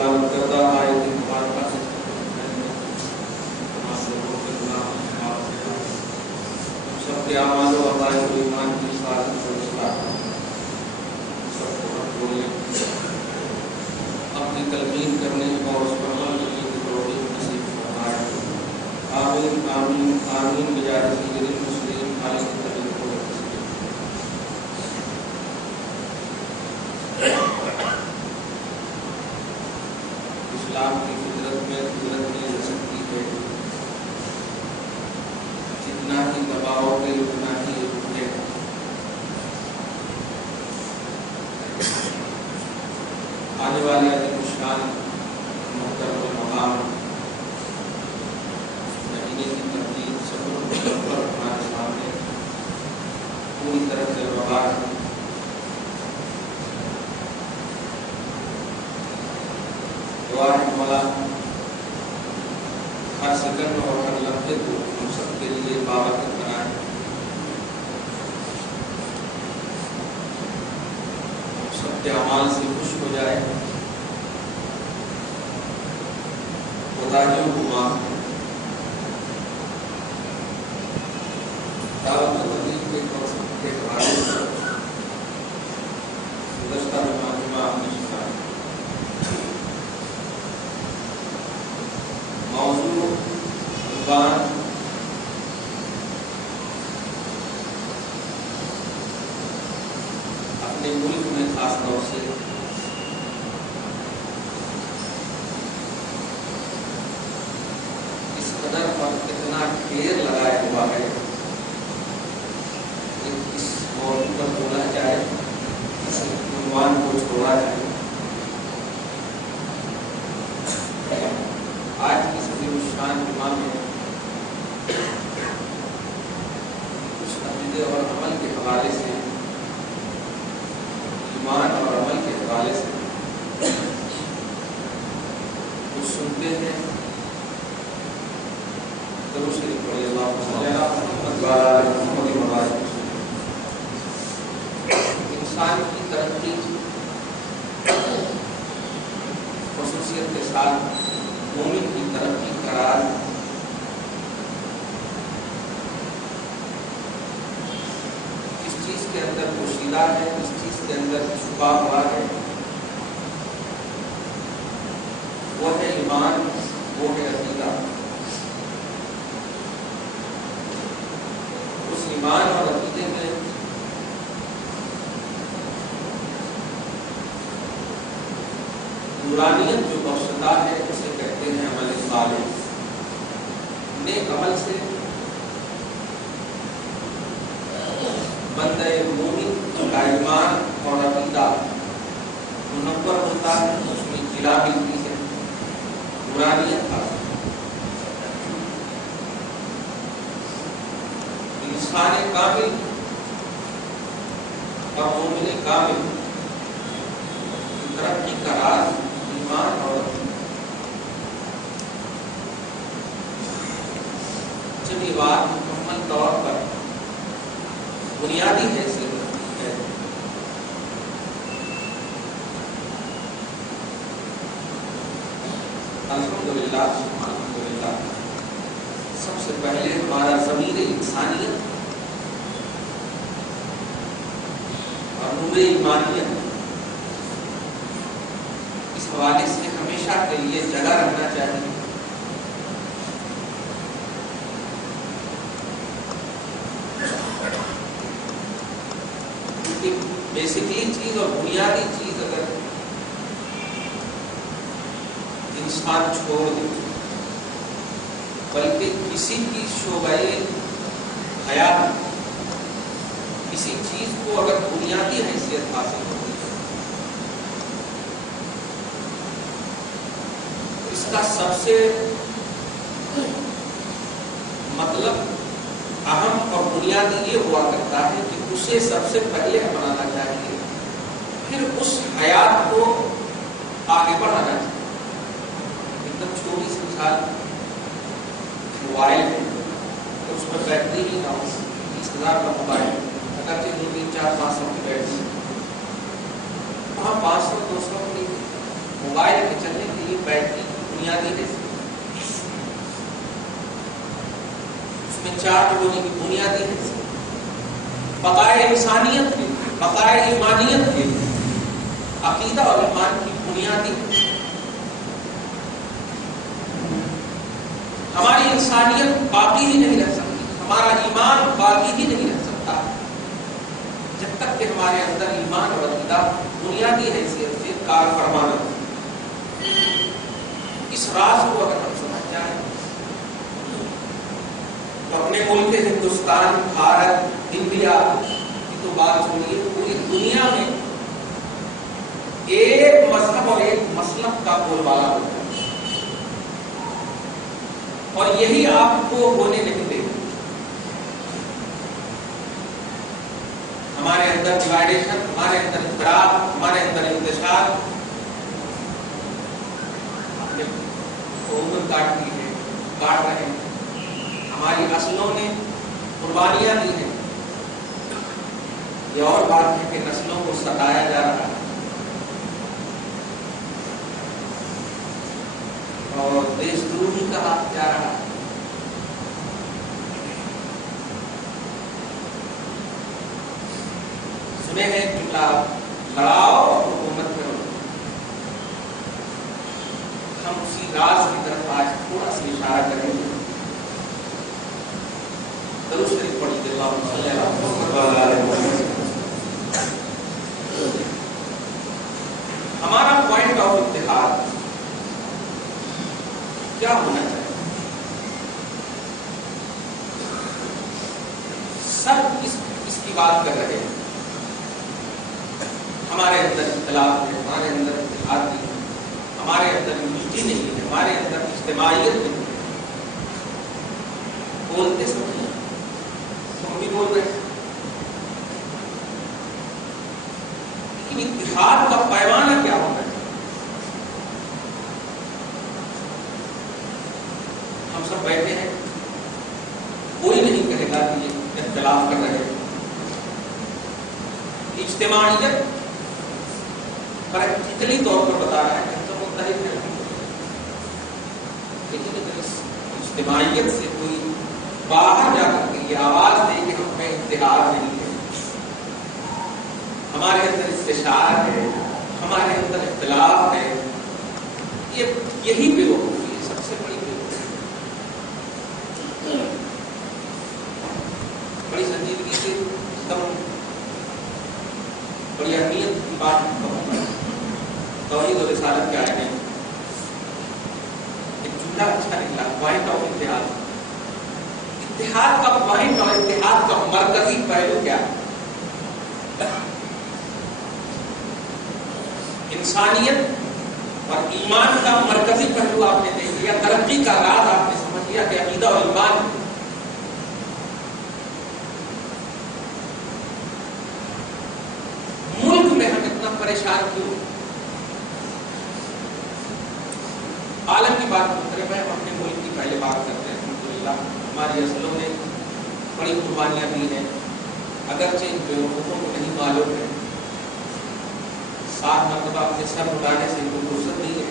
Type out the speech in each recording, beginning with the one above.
تلاوت کردہ آیت مبارکہ سے سب کے اعمال و عقائد و ایمان کی حفاظت و اصلاح سب کو حق بولنے اپنی تلقین کرنے اور اس پر عمل کرنے کی توفیق نصیب فرمائے. آمین آمین آمین بجاہ سید المرسلین خالق الطریق والتسلیم. اسلام کی فطرت میں قدرت نے رسک کی ہے. جتنا ہی دباؤ گے اتنا ہی اٹھے. آنے والے عظیم الشان محترم المقام مہینے کی ترتیب سفر مکمل ہمارے سامنے پوری طرح سے وبار ہے. دعا ہے مولا ہر سیکنڈ اور ہر لمحے کو ہم سب کے لیے بابرکت بنائے. ہم سب کے اعمال سے خوش ہو جائے. کوتاہیوں کو معاف کرے. دعوت تبلیغ کے مقصد کے حوالے سے گزشتہ مقدمہ آپ نے سنا. موضوع عنوان اپنے ملک میں خاص طور سے اس قدر اور اتنا ڈھیر لگایا ہوا ہے کہ اس موضوع پر بولا جائے, اس عنوان کو چھوڑا جائے. آج کی عظیم الشان جمعہ میں کچھ عقیدے اور عمل کے حوالے سے, ایمان اور عمل کے حوالے سے کچھ سنتے ہیں. درود شریف پڑھیے. اللہم صلی علی محمد و علی محمد و بارک وسلم. انسان کی ترقی خصوصیت کے ساتھ مومن کی ترقی قرار اس چیز کے اندر پوشیدہ ہے, اس چیز کے اندر چھپا ہوا ہے. وہ ہے ایمان, وہ ہے عقیدہ. اس ایمان اور عقیدے میں نورانیت جو بخشدہ ہے اسے کہتے ہیں عمل صالح. نیک عمل سے بندہ مومن کا ایمان اور عقیدہ منور ہوتا ہے, اس میں جلا ملتی ہے, نورانیت حاصل. انسان کامل اور مومن کامل کی ترقی کا راز ایمان اور جب یہ بات مکمل طور پر بنیادی حیثیت رکھتی ہے الحمدللہ الحمدللہ سب سے پہلے ہمارا ضمیر انسانیت اور نور ایمانیت اس حوالے سے ہمیشہ کے لیے جگہ رہنا چاہیے. بیسکلی چیز اور بنیادی چیز اگر انسان چھوڑ دے, بلکہ کسی بھی شعبۂ حیات کسی چیز کو اگر بنیادی حیثیت حاصل ہوتی ہے تو اس کا سب سے مطلب اہم اور بنیادی یہ ہوا کرتا ہے کہ اسے سب سے پہلے اپنانا چاہیے, پھر اس حیات کو آگے بڑھانا چاہیے. ایک دم چھوٹی سی مثال موبائل ہے, تو اس پر بیٹری ہی نہ ہو, 30,000 کا موبائل اگرچہ 2 3 4 500 کی بیٹری, وہاں 500 200 کی موبائل کے چلنے کے لیے بیٹری کی بنیادی حیثیت، اس میں چارج ہونے کی بنیادی حیثیت، بقائے انسانیت کی، بقائے ایمانیت کی، عقیدہ اور ایمان کی بنیادی حیثیت، ہماری انسانیت باقی ہی نہیں رہ سکتی، ہمارا ایمان باقی ہی نہیں رہ سکتا جب تک کہ ہمارے اندر ایمان اور عقیدہ بنیادی حیثیت سے کار فرما نہ ہو۔ اس راز کو اگر ہم سمجھ جائیں تو اپنے ملک ہندوستان، بھارت، انڈیا کی تو بات چھوڑیے، پوری دنیا میں ایک مذہب اور ایک مسلک کا بول بالا ہوتا ہے، اور یہی آپ کو ہونے نہیں دے گا۔ ہمارے اندر ڈیوائڈیشن، ہمارے اندر اختلاف، ہمارے اندر انتشار عمر کاٹتی ہے، کاٹ رہے ہیں، ہماری نسلوں نے قربانیاں دی ہیں، یہ اور بات ہے کہ نسلوں کو ستایا جا رہا ہے اور دیش دروہی کہا جا رہا ہے۔ سنے ہیں جملہ لڑاؤ اور حکومت کرو، ہم اسی راز کی طرف آج تھوڑا سا اشارہ کریں گے۔ درود شریف پڑھیے، اللہم صلی اللہ علیہ وسلم۔ ہمارا پوائنٹ آف اتحاد کیا ہونا چاہیے؟ سب اس کی بات کر رہے ہیں، ہمارے اندر اختلاف ہے، ہمارے اندر اتحاد نہیں ہے، ہمارے اندر یونٹی نہیں ہے، ہمارے اندر اجتماعیت نہیں ہے۔ بولتے سب نہیں، ہم بھی بول رہے ہیں، لیکن اتحاد کا پیمانہ کیا ہونا ہے؟ ہم سب بیٹھے ہیں، کوئی نہیں کہے گا کہ یہ اختلاف کر رہے ہیں۔ اجتماعیت پریکٹیکلی طور پر بتا رہا ہے کہ ہم سب متحد ہیں، لیکن اگر اس اجتماعیت سے کوئی باہر جا کر کے یہ آواز دے کہ ہم میں اتحاد نہیں ہے، ہمارے اندر استشار ہے، ہمارے اندر اختلاف ہے، یہی بیوقوفی ہے، سب سے بڑی بیوقوفی، بڑی سنجیدگی سے ایک دم بڑی اہمیت کی بات کہوں گا۔ توحید و رسالت کے آئینے ایک جملہ اچھا نکلا، پوائنٹ آف اتحاد۔ اتحاد کا پوائنٹ اور اتحاد کا مرکزی پہلو کیا ہے؟ انسانیت اور ایمان کا مرکزی پہلو آپ نے دیکھ لیا، ترقی کا راز آپ نے سمجھ لیا کہ عقیدہ اور ایمان۔ ملک میں ہم اتنا پریشان کیوں؟ عالم کی بات کریں، میں اپنے ملک کی پہلے بات کرتے ہیں۔ الحمدللہ ہماری اصلوں نے بڑی قربانیاں دی ہیں، اگرچہ ان بیوقوفوں کو نہیں معلوم ہے، 7 مرتبہ اپنے سر اٹھانے سے ان کو فرصت نہیں ہے،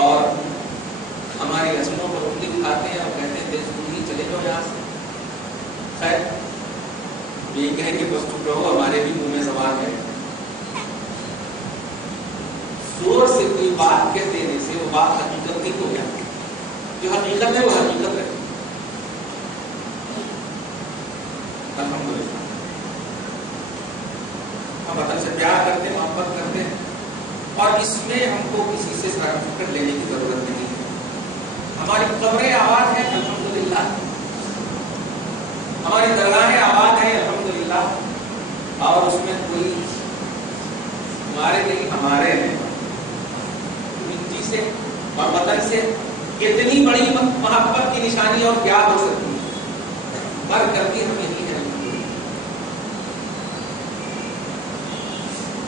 اور ہماری رسموں پر انگلی اٹھاتے ہیں اور کہتے ہیں دیش کو ہی چلے جاؤ یہاں سے۔ خیر یہ کہیں کہ بس چپ رہو، ہمارے بھی منہ میں زبان ہے۔ زور سے کوئی بات کہہ دینے سے وہ بات حقیقت نہیں ہو جاتی، جو حقیقت ہے وہ حقیقت ہے۔ الحمدللہ ہم وطن سے پیار کرتے ہیں، محبت کرتے ہیں، اور اس میں ہم کو کسی سے سرٹیفکیٹ لینے کی ضرورت نہیں ہے۔ ہماری قبریں آباد ہیں الحمدللہ، ہماری درگاہیں آباد ہیں الحمدللہ، اور اس میں کوئی ہمارے نہیں، ہمارے ہیں۔ مٹی سے اور وطن سے اتنی بڑی محبت کی نشانی اور کیا ہو سکتی ہے؟ پر کرتی ہم یہی ہے،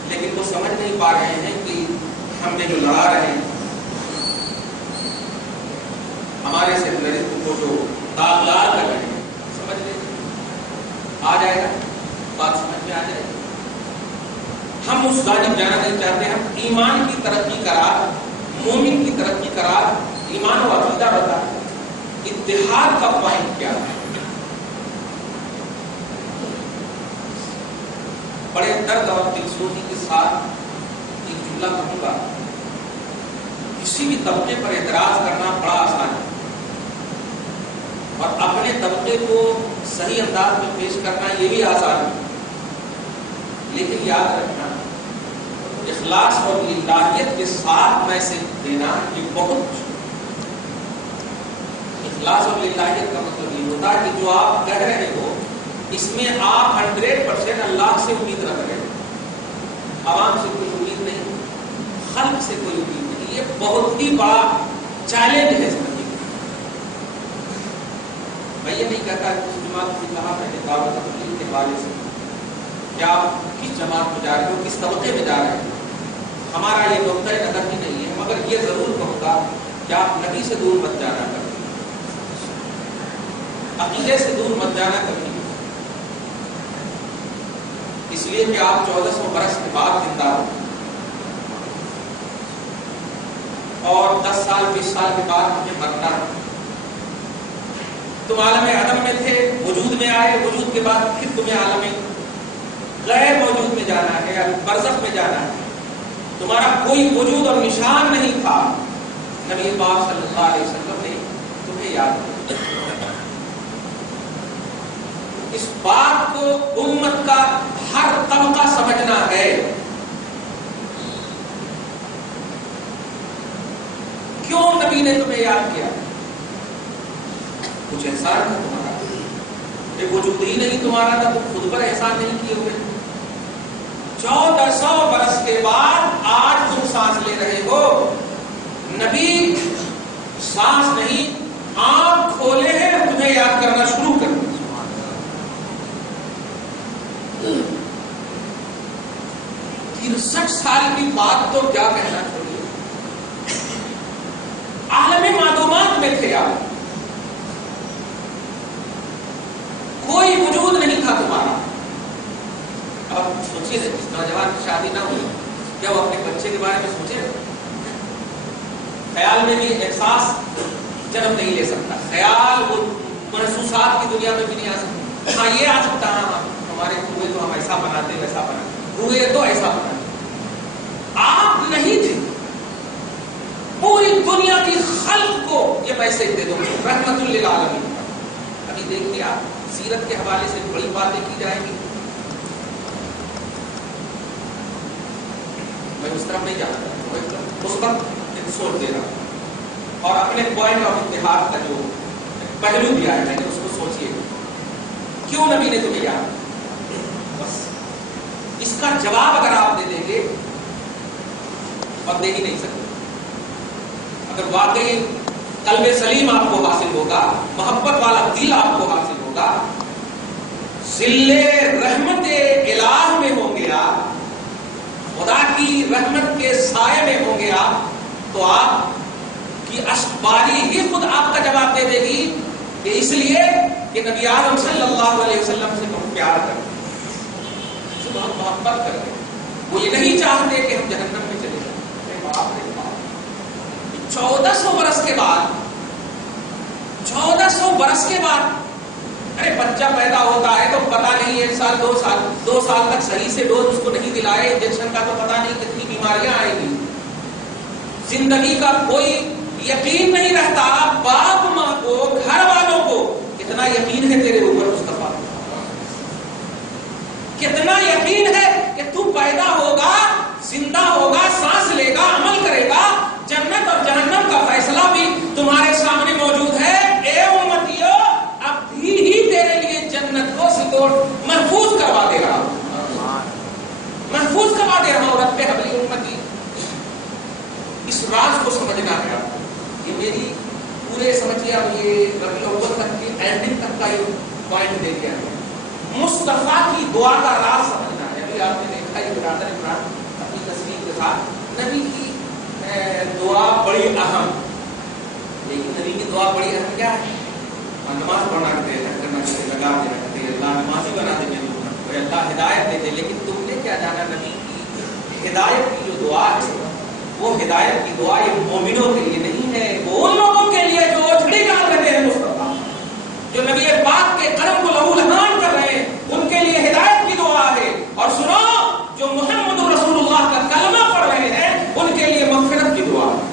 لیکن وہ سمجھ نہیں پا رہے ہیں کہ ہم نے جو لڑا رہے ہیں، ہمارے سے لڑکوں کو جو داغدار کر رہے ہیں، سمجھ لیں، آ جائے گا، بات سمجھ میں آ جائے گی۔ ہم اس جانب جانا نہیں چاہتے. ہم ایمان کی ترقی کرا, مومن کی ترقی کرا, ایمان و عقیدہ بتا, اتحاد کا پوائنٹ کیا ہے. بڑے درد اور دلسوزی کے ساتھ ایک جملہ کہوں گا, کسی بھی طبقے پر اعتراض کرنا بڑا آسان ہے اور اپنے طبقے کو صحیح انداز میں پیش کرنا یہ بھی آسان ہے, لیکن یاد رکھنا اخلاص اور للہیت کے ساتھ میسج دینا یہ بہت. اخلاص اور للہیت کا مطلب یہ ہوتا ہے کہ جو آپ کہہ رہے ہو اس میں آپ 100% اللہ سے امید رکھ رہے ہیں, عوام سے کوئی امید نہیں, خلق سے کوئی امید نہیں. یہ بہت ہی بڑا چیلنج ہے زندگی میں. میں یہ نہیں کہتا کہ اس جماعت سے کہا میں نے دعوت تبلیغ کے حوالے سے کیا آپ کس جماعت میں جا رہے ہو, کس طبقے میں جا رہے ہیں, ہمارا یہ نقطۂ نظر ہی نہیں ہے, مگر یہ ضرور کہوں گا کہ آپ نبی سے دور مت جانا کبھی, عقیدے سے دور مت جانا کبھی, اس لیے کہ آپ 1400 برس کے بعد زندہ ہو اور 10 سال 20 سال کے بعد ہمیں مرنا ہے. تم عالم عدم میں تھے, وجود میں آئے, وجود کے بعد پھر تمہیں عالم غیر موجود میں جانا ہے یا برزخ میں جانا ہے. تمہارا کوئی وجود اور نشان نہیں تھا, نبی پاک صلی اللہ علیہ وسلم نے تمہیں یاد کیا. اس بات کو امت کا ہر طبقہ سمجھنا ہے. کیوں نبی نے تمہیں یاد کیا؟ کچھ احسان تھا تمہارا, ایک وجود ہی نہیں تمہارا تھا, تم خود پر احسان نہیں کیے ہوئے. 1400 برس کے بعد آج تم سانس لے رہے ہو, نبی سانس نہیں آنکھ کھولے ہیں تمہیں یاد کرنا شروع کر دیا. 63 سال کی بات تو کیا کہنا چھوڑیے, عالم معلومات میں تھے آپ, کوئی وجود نہیں تھا تمہارا. اب سوچیے جس نوجوان کی شادی نہ ہوئی کیا وہ اپنے بچے کے بارے میں سوچے؟ خیال میں بھی احساس جنم نہیں لے سکتا, خیال وہ محسوسات کی دنیا میں بھی نہیں آ سکتا. ہاں یہ آ سکتا ہے ہمارے ہوئے تو ہم ایسا بناتے ویسا بناتے, ہوئے تو ایسا بناتے. آپ نہیں تھے, پوری دنیا کی خلق کو یہ میسج دے دو رحمت للعالمین. ابھی دیکھیے آپ سیرت کے حوالے سے بڑی باتیں کی جائیں گی, میں اس طرف نہیں جانا چاہتا, اس وقت سوچ دے رہا ہوں اور اپنے پوائنٹ آف اتحاد کا جو پہلو دیا ہے میں نے اس کو سوچیے کیوں نبی نے تمہیں یاد. بس اس کا جواب اگر آپ دے دیں گے اور دے ہی نہیں سکتے, اگر واقعی قلب سلیم آپ کو حاصل ہوگا, محبت والا دل آپ کو حاصل ہوگا, ظل رحمت الہ میں ہوں گے آپ, خدا کی رحمت کے سائے میں ہوں گے آپ, تو آپ کی اشباری ہی خود آپ کا جواب دے دے گی کہ اس لیے کہ نبی اعظم صلی اللہ علیہ وسلم سے ہم پیار کرتے ہیں, سے ہم محبت کرتے ہیں. وہ یہ نہیں چاہتے کہ ہم جہنم میں چلے جائیں. 1400 برس کے بعد 1400 برس کے بعد ارے بچہ پیدا ہوتا ہے تو پتہ نہیں 1 سال 2 سال تک صحیح سے ڈوز اس کو نہیں دلائے, انجیکشن کا تو پتہ نہیں کتنی بیماریاں آئیں گی. زندگی کا کوئی یقین نہیں رہتا. باپ ماں کو, گھر والوں کو کتنا یقین ہے تیرے اوپر مصطفیٰ, کتنا یقین ہے کہ تو پیدا ہوگا, زندہ ہوگا, سانس لے گا, عمل کرے گا, جنت اور جہنم کا فیصلہ بھی تمہارے سامنے موجود ہے. اے امتیو اب بھی ہی تیرے لیے جنت کو سکوڑ محفوظ کروا دے رہا ہوں, محفوظ کروا دے رہا ہوں. رب حبلی امتی, اس راز کو سمجھنا ہے آپ کو. یہ میری پورے سمجھیے اب یہ ربیع الاول تک کی اینڈنگ تک کا یہ پوائنٹ دے دیا ہے. مصطفیٰ کی دعا کا راز سمجھنا ہے. ابھی آپ نے دیکھا یہ برادر عمران اپنی تصویر کے ساتھ نبی کی دعا بڑی اہم, لیکن نبی کی دعا بڑی اہم کیا ہے؟ نماز پڑھنا کرتے کرنا چاہیے, لگا دینا چاہیے, اللہ نمازی بنا دے, اللہ ہدایت دے دے. لیکن تم نے کیا جانا نبی کی ہدایت کی جو دعا ہے وہ ہدایت کی دعا یہ مومنوں کے لیے نہیں ہے، وہ ان لوگوں کے لیے جو اوجھڑی ڈال رہے ہیں مصطفیٰ، جو نبی پاک کے قدم کو لہو لہان کر رہے ہیں، ان کے لیے ہدایت کی دعا ہے۔ اور سنو، جو محمد رسول اللہ کا کلمہ پڑھ رہے ہیں ان کے لیے مغفرت کی دعا ہے۔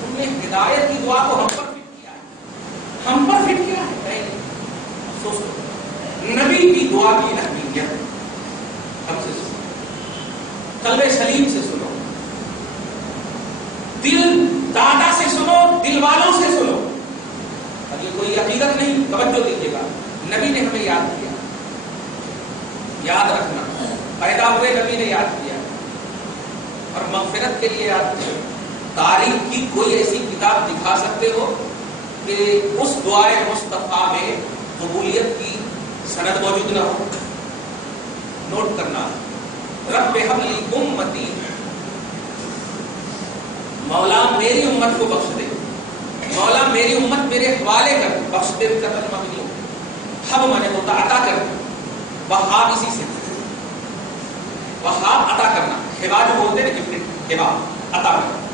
تم نے ہدایت کی دعا کو ہم پر فٹ کیا ہے، ہم پر فٹ کیا ہے نہیں۔ افسوس کرو، نبی کی دعا کی اہمیت ہم سے سنو، قلب سلیم سے سنو، دل دادا سے سنو، دل والوں سے سنو۔ اب یہ کوئی عقیدت نہیں، توجہ دیجیے گا، نبی نے ہمیں یاد کیا، یاد رکھنا، پیدا ہوئے نبی نے یاد کیا اور مغفرت کے لیے یاد کیا۔ تاریخ کی کوئی ایسی کتاب دکھا سکتے ہو کہ اس دعائے مصطفیٰ میں قبولیت کی سند موجود نہ ہو؟ نوٹ کرنا، رب ہب لی امتی، مولا میری امت کو بخش دے، مولا میری امت میرے حوالے کر، بخش دے کا ترجمہ بھی نہیں، حب مانے ہوتا عطا کر، وہاب اسی سے، وہاب عطا کرنا، ہبا جو بولتے ہیں گفٹ، ہبا عطا کرنا۔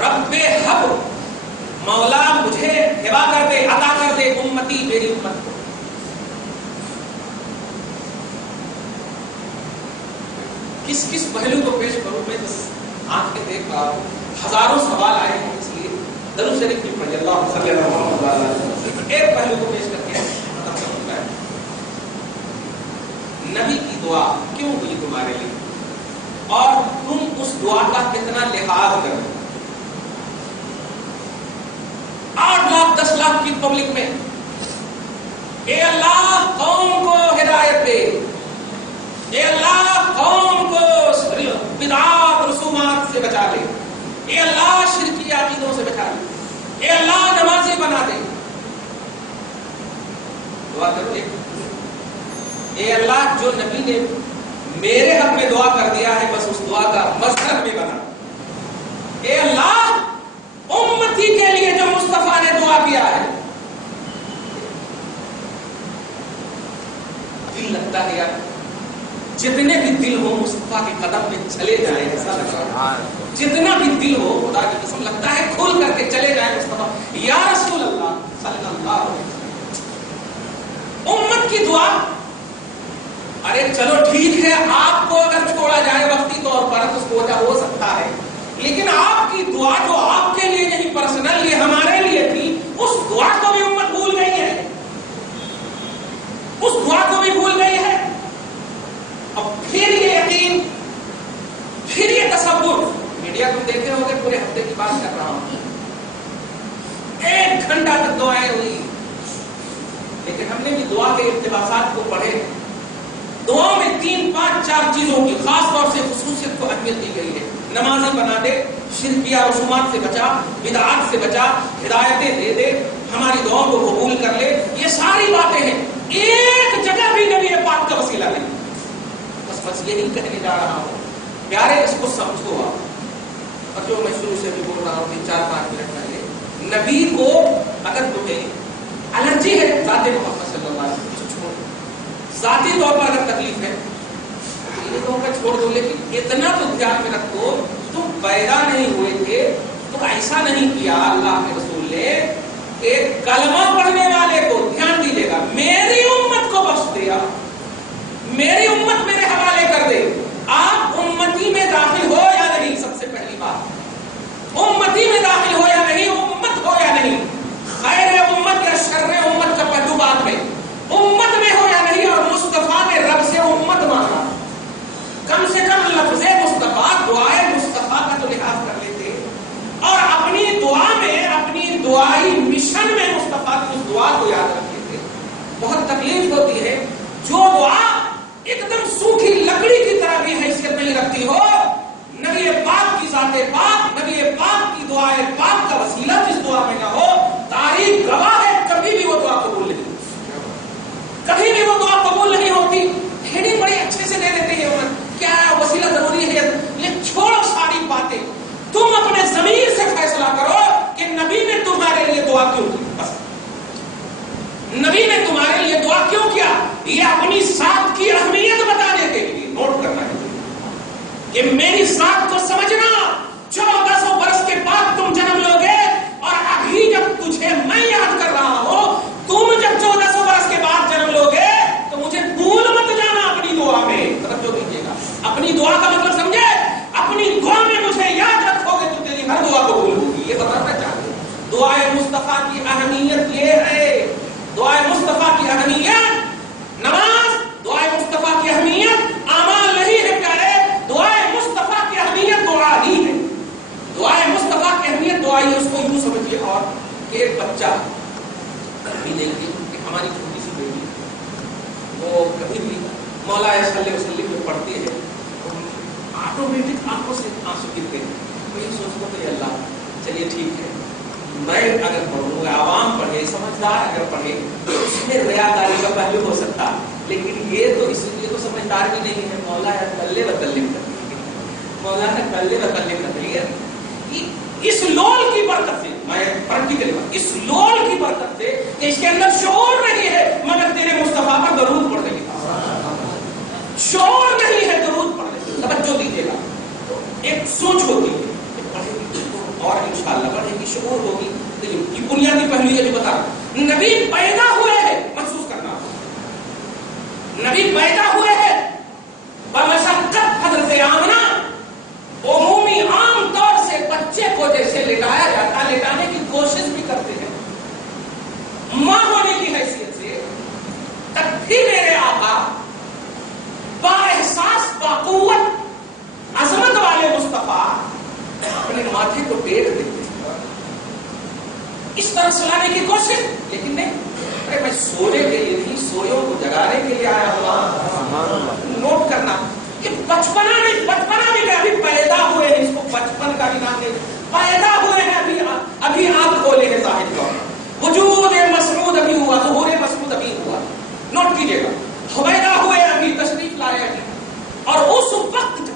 رب حب، مولا مجھے ہبا کر دے، عطا کر دے، امتی میری امت کو۔ کس کس پہلو کو پیش کروں میں بس آنکھیں دیکھ رہا ہوں، ہزاروں سوال آئے ہیں، اس لیے درود شریف کی پڑھی اللہ صلی اللہ علیہ وسلم، ایک پہلو کو پیش کر کے ختم کروں گا۔ نبی کی دعا کیوں ہوئی تمہارے لیے اور تم اس دعا کا کتنا لحاظ کرو؟ 8 لاکھ 10 لاکھ کی پبلک میں اے اللہ قوم کو ہدایت دے، اے اللہ قوم کو بدعات رسومات سے بچا لے، اے اللہ شرکی عقیدوں سے بچا لے، اے اللہ نمازی بنا دے۔ دعا کرو ایک، اے اللہ جو نبی نے میرے حق میں دعا کر دیا ہے بس اس دعا کا مظہر میں بنا، اے اللہ امتی کے لیے جو مصطفیٰ نے دعا کیا ہے۔ دل لگتا ہے یار، جتنے بھی دل ہو مصطفیٰ کے قدم میں چلے جائیں، ایسا لگ رہا ہے جتنا بھی دل ہو خدا کی قسم لگتا ہے کھول کر کے چلے جائیں مصطفیٰ یا رسول اللہ صلی اللہ علیہ وسلم۔ امت کی دعا، ارے چلو ٹھیک ہے آپ کو اگر چھوڑا جائے وقتی طور پر تو اس کو وجہ ہو سکتا ہے، لیکن آپ کی دعا جو آپ کے لیے نہیں پرسنل یہ ہمارے لیے تھی، اس دعا کو بھی امت بھول گئی ہے، اس دعا کو بھی بھول گئی ہے۔ اب پھر یہ یقین، پھر یہ تصور، میڈیا کو دیکھے ہوگے پورے ہفتے کی بات کر رہا ہوں، 1 گھنٹہ تک دعائیں ہوئی، لیکن ہم نے بھی دعا کے اقتباسات کو پڑھے، دعا میں 3 5 4 چیزوں کی خاص طور سے خصوصیت کو اہمیت دی گئی ہے۔ نمازی بنا دے، شرکیہ رسومات سے بچا، بدعات سے بچا، ہدایتیں دے دے، ہماری دعاؤں کو قبول کر لے، یہ ساری باتیں ہیں، ایک جگہ بھی نبی پاک کا وسیلہ نہیں۔ بس یہی کہنے جا رہا ہوں پیارے، اس کو سمجھو آپ، اور جو میں شروع سے بھی بول رہا ہوں 4-5 منٹ پہلے، نبی کو اگر تمہیں الرجی ہے ذات محمد صلی اللہ علیہ وسلم چھوڑ، ذاتی طور پر اگر تکلیف ہے تو چھوڑ دو، لیکن اتنا تو دھیان میں رکھو تم پیدا نہیں ہوئے تھے تو ایسا نہیں کیا اللہ کے رسول نے کہ کلمہ پڑھنے والے کو، دھیان دیجیے گا، میری امت کو بخش دیا، میری امت میرے حوالے کر دے۔ آپ امتی میں داخل ہو یا نہیں، سب سے پہلی بات امتی میں داخل ہو یا نہیں، امت ہو یا نہیں، خیر امت یا شر امت کا پہلو بات میں، امت میں ہو یا نہیں، اور مصطفیٰ نے رب سے امت مانگا، کم سے کم لفظ مصطفیٰ، دعائے مصطفیٰ کا تو لحاظ کر لیتے، اور اپنی دعا میں، اپنی دعائی مشن میں مصطفیٰ کی اس دعا کو یاد رکھتے تھے۔ بہت تکلیف ہوتی ہے جو دعا ایک دم سوکھی لکڑی کی طرح بھی حیثیت نہیں رکھتی ہو، نبی پاک کی ذات پاک، نبی پاک کی دعائے پاک یوں سمجھیے اور کہ ایک بچہ بھی دیکھیے کہ ہماری چھوٹی سی بیٹی وہ کبھی بھی مولا صلی اللہ علیہ وسلم میں پڑھتی ہے آٹومیٹک آنکھوں سے آنسو گرتے ہیں. تو یہ سوچتا کہ اللہ چلیے ٹھیک ہے میں اگر پڑھوں گا عوام پڑھے سمجھدار اگر پڑھے تو اس میں ریاکاری کا پہلو ہو سکتا لیکن یہ تو اس لیے تو سمجھدار بھی نہیں ہے. مولا کلے وکلم کر مولا نے کلے وکلم کر لیا. اس لول کی برکت سے میں پریکٹیکلی اس لول کی برکت سے کہ اس کے اندر شعور نہیں ہے مگر تیرے مصطفیٰ پر درود پڑھ رہی ہے. شعور نہیں ہے درود پڑھنے سے. توجہ دیجیے گا. تو ایک سوچ ہوتی ہے کہ پڑھے گی اور انشاءاللہ پڑھے گی شعور ہوگی. یہ بنیادی پہلو ہے جو بتا نبی پیدا ہوئے ہیں محسوس کرنا. نبی پیدا ہوئے ہیں بمشقت. حضرت آمنہ عمومی عام طور سے بچے کو جیسے لٹایا جاتا لٹانے کی کوشش بھی کرتے ہیں ماں ہونے کی حیثیت سے. تب بھی میرے آقا با احساس با قوت عظمت والے مصطفیٰ اپنے ماتھے کو ٹیک دیتے ہیں اس طرح سلانے کی کوشش. لیکن نہیں ارے میں سونے کے لیے نہیں سویوں کو جگانے کے لیے آیا ہوں. نوٹ کرنا کہ بچپنا بھی ابھی پیدا ہوئے ہیں. اس کو بچپن کا بھی نام نہیں. پیدا ہوئے ہیں ابھی آپ کھولے ہیں ظاہر طور پر. وجود مسعود ابھی ہوا ظہور مسعود ابھی ہوا. نوٹ کیجیے گا. پیدا ہوئے ابھی تشریف لائے ابھی. اور اس وقت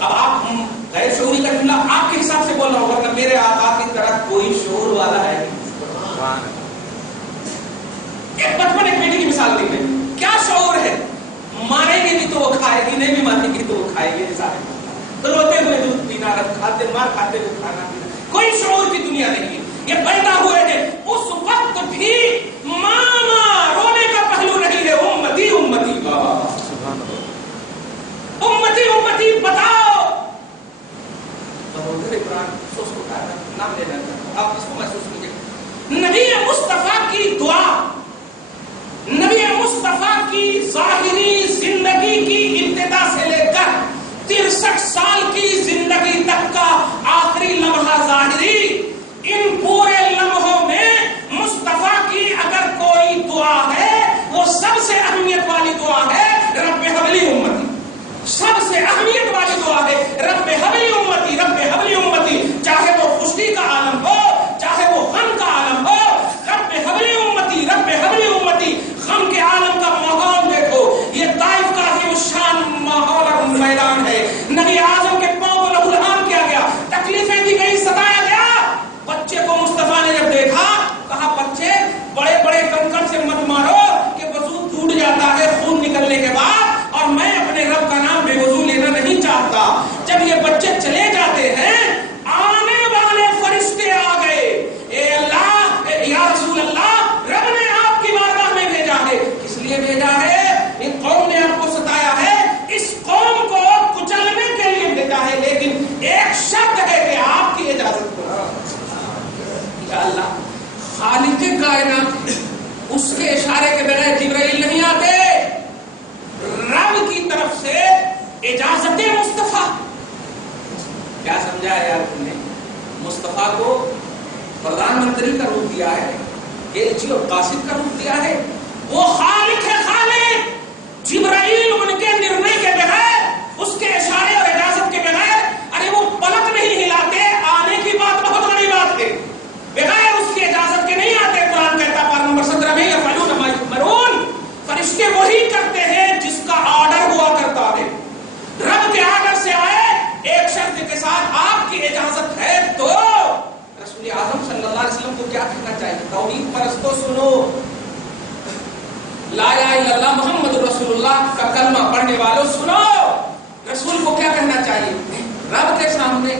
اب آپ غیر شعوری کا جملہ آپ کے حساب سے بول رہا ہوں ورنہ میرے آقا کی طرح کوئی شعور والا ہے. ایک بچپن ایک بیٹی کی مثال دیں گے. کیا شعور ہے؟ ماریں گے بھی تو وہ کھائے گی نہیں بھی ماریں گی تو وہ کھائے گی. تو روتے ہوئے دودھ پینا کھاتے مار کھاتے ہوئے کھانا پینا. کوئی شعور کی دنیا نہیں ہے. یہ پیدا ہوئے ہیں اس وقت بھی ماما رونے کا پہلو نہیں ہے. امتی امتی بابا امتی امتی بتاؤ. نام لینا چاہتا آپ اس کو محسوس کیجیے. نبی مصطفیٰ کی دعا نبی مصطفیٰ کی ظاہری زندگی کی ابتدا سے لے کر 63 سال کی زندگی تک کا آخری لمحہ ظاہری ان پورے لمحوں میں مصطفیٰ کی اگر کوئی دعا ہے وہ سب سے اہمیت والی دعا ہے رب حبلی امتی. سب سے اہمیت والی دعا ہے رب حبلی امتی رب حبلی امتی. چاہے وہ خوشی کا عالم ہو چاہے وہ غم کا عالم ہو رب حبلی امتی رب حبلی امتی. غم کے عالم کا ماحول دیکھو. یہ طائف کا ہی شان ماحول اور میدان ہے. نبی اعظم کے پاؤں کو لہولہان کیا گیا. تکلیفیں دی گئی ستایا گیا. بچے کو مصطفیٰ نے جب دیکھا کہا بچے بڑے بڑے کنکر سے مت مارو کہ وضو ٹوٹ جاتا ہے خون نکلنے کے بعد اور میں اپنے رب کا نام بے وضو لینا نہیں چاہتا. جب یہ بچے چلے جاتے ہیں آنے والے فرشتے آ گئے. اے اللہ یا رسول اللہ رب نے آپ کی بارگاہ میں بھیجا ہے. کس لیے بھیجا ہے؟ ان قوم نے آپ کو ستایا ہے. اس قوم کو کچلنے کے لیے بھیجا ہے لیکن ایک شرط ہے کہ آپ کی اجازت ہو. یا اللہ خالق کائنات اس کے اشارے کے بغیر جبرائیل نہیں آتے. رب کی طرف سے اجازت مصطفیٰ. کیا سمجھا ہے یار تم نے؟ مصطفیٰ کو پردھان منتری کا روپ دیا ہے ایلچی اور قاصد کا روپ دیا ہے. وہ خالق ہے خالق. جبرائیل ان کے نرنے کے بغیر اس کے اشارے اور اجازت کے بغیر ارے وہ پلک نہیں ہلاتے. آنے کی بات بہت بڑی بات ہے. بغیر اس کی اجازت کے نہیں آتے. قرآن کہتا پارہ نمبر 17 میں یفعلون ما یؤمرون. فرشتے وہی کرتے ہیں جس کا آرڈر ہوا کرتا ہے. رب کے آرڈر سے آئے ایک شرط کے ساتھ آپ کی اجازت ہے تو. رسول اعظم صلی اللہ علیہ وسلم کو کیا کہنا چاہیے؟ توحید پرستو سنو. لا الہ الا اللہ محمد رسول اللہ کا کلمہ پڑھنے والوں سنو. رسول کو کیا کہنا چاہیے؟ رب کے سامنے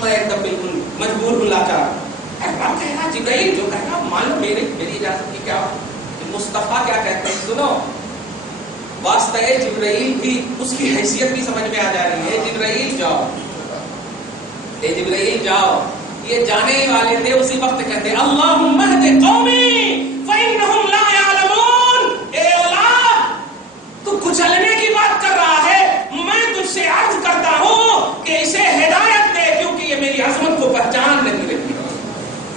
میں ایک دم بالکل مجبور ہوں لاچار. رب کہنا جبرائیل جو کہنا مان لو میری اجازت کی کیا. مصطفیٰ کیا کہتے ہیں سنو. واسطہ جبرائیل بھی اس کی حیثیت بھی سمجھ میں آ جا رہی ہے. جبرائیل جاؤ اے جبرائیل جاؤ. یہ جانے ہی والے تھے اسی وقت کہتے اللہم اہد قومی فإنہم لا یعلمون. اے اللہ تو کچلنے کی بات کر رہا ہے. میں تجھ سے عرض کرتا ہوں کہ اسے ہدایت دے کیونکہ یہ میری میری عظمت کو پہچان نہیں رہی ہے،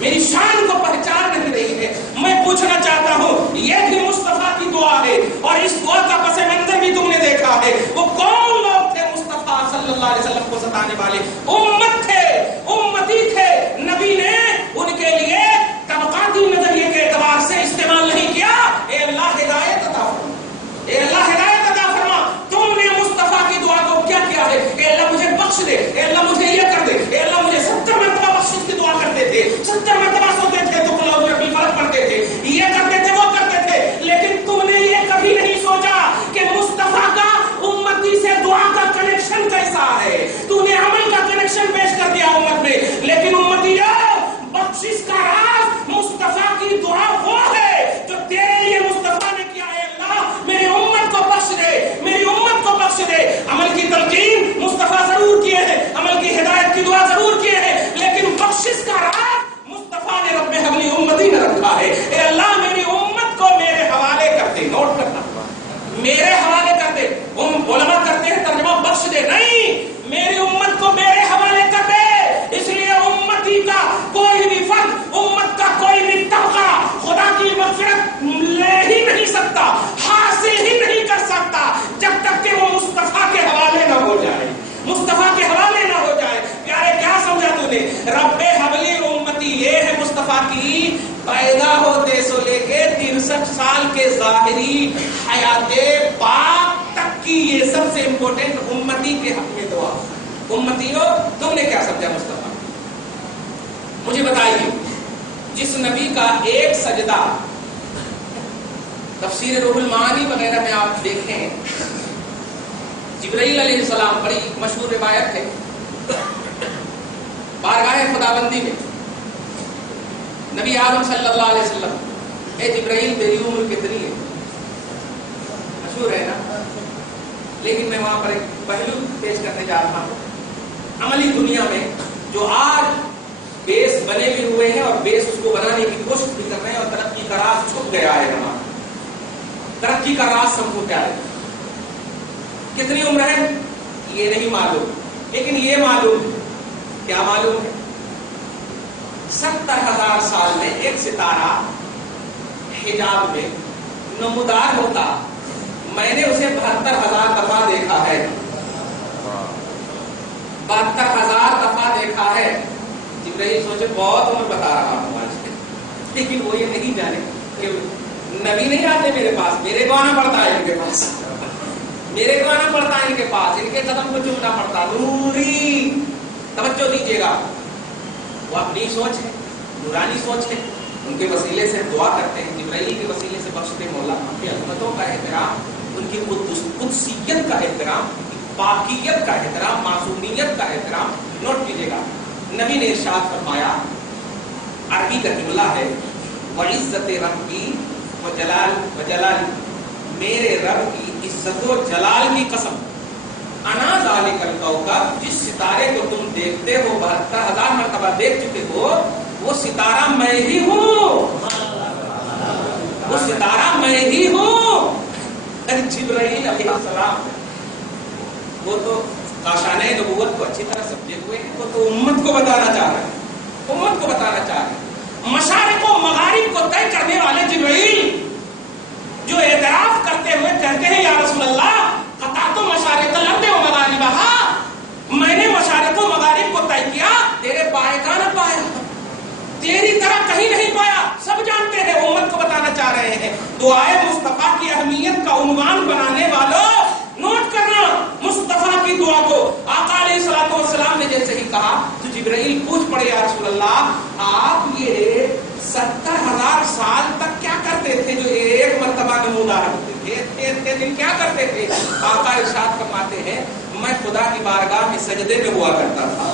میری شان کو پہچان نہیں رہی ہے. میں پوچھنا چاہتا ہوں، یہ بھی مصطفیٰ کی دعا ہے اور اس دعا کا پس منظر بھی تم نے دیکھا ہے. وہ کون لوگ تھے مصطفیٰ صلی اللہ علیہ وسلم کو ستانے والے؟ امت تھے، امتی تھے. نبی نے ان کے لیے طبقاتی نظریے کے اعتبار سے استعمال نہیں کیا. اے اللہ ہدایت عطا فرما، اے اللہ ہدایت عطا فرما. تم نے مصطفیٰ کی دعا کو کیا کیا ہے؟ اے اللہ مجھے بخش دے، اے اللہ مجھے یہ کر دے، اے اللہ مجھے 70 مرتبہ بخشش کی دعا کرتے تھے، 70 مرتبہ سوتے تھے تو قل اعوذ برب الفلق پڑھتے تھے، یہ کرتے تھے وہ کرتے تھے. لیکن تم نے یہ کبھی نہیں سوچا کہ مصطفیٰ کا امتی سے دعا کا کنیکشن کیسا ہے. تو نے عمل کا کنیکشن پیش کر دیا امت میں، لیکن امتی بخشش کا راز مصطفیٰ کی دعا وہ ہے جو تیرے لیے مصطفیٰ نے کیا ہے. اللہ میری امت کو بخش دے، میری امت کو بخش دے. عمل کی تلقین مصطفیٰ ضرور کیے ہیں، عمل کی ہدایت کی دعا ضرور کیے ہیں، لیکن بخشش کا راز مصطفیٰ نے رب حبلی امتی نے رکھا ہے. اے اللہ میری امت کو میرے حوالے کر دے. نوٹ کرنا، میرے حوالے کر دے. علماء کرتے ہیں ترجمہ بخش دے، نہیں، میری امت کو میرے حوالے کر دے. اس لیے امتی کا کوئی بھی فرد، امت کا کوئی بھی طبقہ خدا کی مغفرت لے ہی نہیں سکتا، حاصل ہی نہیں کر سکتا جب تک کہ وہ مصطفیٰ کے حوالے نہ ہو جائے، مصطفیٰ کے حوالے نہ ہو جائے. پیارے کیا سمجھا تو نے؟ رب حبلی امتی یہ ہے مصطفیٰ کی پیدا ہوتے سے لے کے 63 سال کے ظاہری حیات پاک تک کی یہ سب سے امپورٹنٹ امتی کے حق میں دعا. امتیوں تم نے کیا سمجھا مصطفیٰ؟ مجھے بتائیے، جس نبی کا ایک سجدہ تفسیر روح المعانی وغیرہ میں آپ دیکھیں، جبرائیل علیہ السلام، بڑی مشہور روایت ہے، بارگاہ خداوندی میں نبی آدم صلی اللہ علیہ وسلم، اے جبرائیل تیری عمر کتنی ہے؟ مشہور ہے نا. لیکن میں وہاں پر ایک پہلو پیش کرنے جا رہا ہوں. عملی دنیا میں جو آج بیس بنے بھی ہوئے ہیں اور بیس اس کو بنانے کی کوشش بھی کر رہے ہیں اور ترقی کا راز چھپ گیا ہے ہمارا. ترقی کا راز سب کو کیا ہے؟ کتنی عمر ہے یہ نہیں معلوم، لیکن یہ معلوم، کیا معلوم ہے؟ 70,000 سال میں ایک ستارہ حجاب میں نمودار ہوتا، میں نے اسے 72,000 دفعہ دیکھا ہے. 72,000 دفعہ دیکھا ہے. جبرائیل سوچے بہت عمر بتا رہا ہوں آج، لیکن وہ یہ نہیں جانے کہ نبی نہیں آتے میرے پاس، میرے کو آنا پڑتا ہے ان کے پاس، میرے کو آنا پڑتا ہے ان کے پاس، ان کے قدم کو چومنا پڑتا. نوری توجہ دیجیے گا، وہ اپنی سوچ ہے، نورانی سوچ ہے، ان کے وسیلے سے دعا کرتے ہیں، جبرائیل کے وسیلے سے بخشتے مولا. ان کی عظمتوں کا احترام، ان کی قدسیت کا احترام، پاکیت کا احترام، معصومیت کا احترام. نوٹ کیجیے گا، نبی نے ارشاد فرمایا، عربی کا جملہ ہے، وعزت ربی وجلال، میرے رب کی عزت و جلال کی قسم، انا ذالک الکوکب، جس ستارے کو تم دیکھتے ہو 72,000 مرتبہ دیکھ چکے ہو، وہ ستارہ میں ہی ہوں، وہ ستارہ میں ہی ہوں. جبرائیل علیہ السلام وہ تو کاشانہ نبوت کو اچھی طرح سمجھے ہوئے ہیں، وہ تو امت کو بتانا چاہ رہے ہیں، امت کو بتانا چاہ رہے ہیں. مشارق و مغارب کو طے کرنے والے جبرائیل جو اعتراف کرتے ہوئے کہتے ہیں، یا رسول اللہ قطعت مشارق الارض و مغاربہا، میں نے مشارق و مغارب کو طے کیا، تیرے پائے کا نہ پایا، تیری طرح کہیں نہیں پایا. سب جانتے ہیں، امت کو بتانا چاہ رہے ہیں. دعائے مصطفیٰ کی اہمیت کا عنوان بنانے والوں نوٹ کرنا مصطفیٰ کی دعا کو. آقا علیہ الصلوۃ والسلام نے جیسے ہی کہا تو جبرائیل پوچھ پڑے، یا رسول اللہ آپ یہ 70,000 سال تک کیا کرتے تھے جو ایک مرتبہ نمودار ہوتے تھے؟ اتنے دن کیا کرتے تھے؟ آقا ارشاد فرماتے ہیں، میں خدا کی بارگاہ میں سجدے میں ہوا کرتا تھا،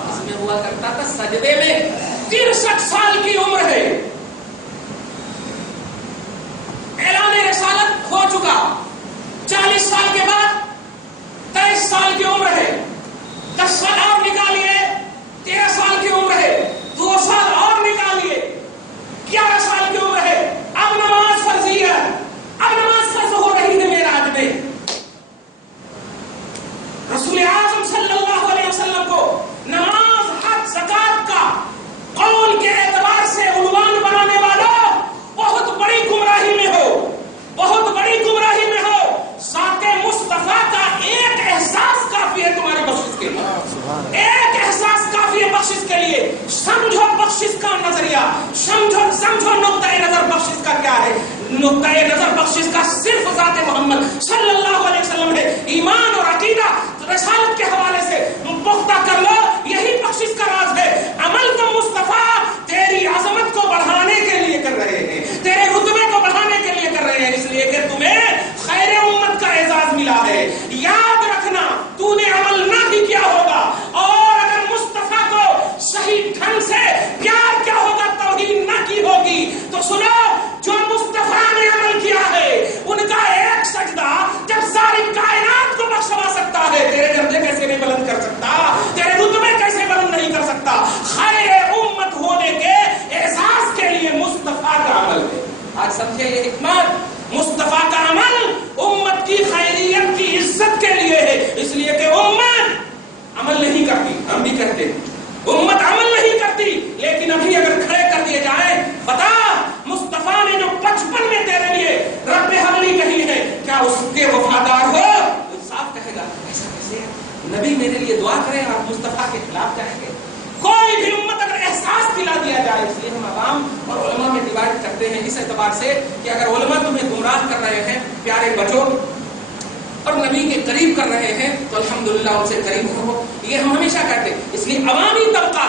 اس میں ہوا کرتا تھا سجدے میں. 63 سال کی عمر ہے، اعلان رسالت ہو چکا، 40 سال کے بعد 23 سال کی عمر ہے، 10 سال اور نکالیے 13 سال کی عمر ہے، 2 سال اور نکالیے 11 سال کی عمر ہے. اب نماز فرضی ہے، اب نماز فرض ہو رہی ہے معراج میں. رسول اعظم صلی اللہ علیہ وسلم کو نماز ایک احساس کافی ہے بخشش کے لیے. سمجھو بخشش کا نظریہ, سمجھو نقطۂ نظر بخشش کا کیا ہے. نقطۂ نظر بخشش کا صرف ذات محمد صلی اللہ علیہ وسلم ہے. ایمان اور عقیدہ رسالت کے حوالے سے پختہ کر لو, یہی بخشش کا راز ہے. عمل تو مصطفیٰ تیری عظمت کو بڑھانے کے لیے کر رہے ہیں, تیرے رتبے کو بڑھانے کے لیے کر رہے ہیں, اس لیے کہ تمہیں خیر امت کا اعزاز ملا ہے. یاد رکھنا, تو نے عمل نہ بھی کیا ہوگا, اور اگر مصطفیٰ کو صحیح ڈھنگ سے پیار کیا ہوگا, توہین نہ کی ہوگی, تو سنو, جو مصطفیٰ نے عمل کیا ہے ان کا ایک سجدہ جب ساری کائنات کو بخشوا سکتا ہے, تیرے درجے کیسے نہیں بلند کر سکتا, تیرے رتبے کیسے بلند نہیں کر سکتا. خیر امت ہونے کے احساس کے لیے مصطفیٰ کا عمل ہے. آج سمجھے یہ حکمت, مصطفیٰ کا عمل امت کی خیریت کی عزت کے لیے ہے, اس لیے کہ امت عمل نہیں کرتی, ہم بھی کرتے ہیں, امت عمل نہیں کرتی, لیکن ابھی اگر کھڑے کر دیے جائیں, بتا مصطفیٰ نے جو 55 میں تیرے لیے رب حملی کہی ہے, کیا اس کے وفادار ہو؟ وہ صاف کہے گا ایسا کیسے ہے, نبی میرے لیے دعا کرے آپ مصطفیٰ کے خلاف جائیں گے. کوئی بھی امت اگر احساس دلا دیا جائے, اس لیے ہم عوام اور علماء میں ڈیوائڈ کرتے ہیں اس اعتبار سے کہ اگر علماء تمہیں گمراہ کر رہے ہیں, پیارے بچوں, اور نبی کے قریب کر رہے ہیں, تو الحمدللہ ان سے قریب ہو. یہ ہم ہمیشہ کہتے ہیں. اس لیے عوامی طبقہ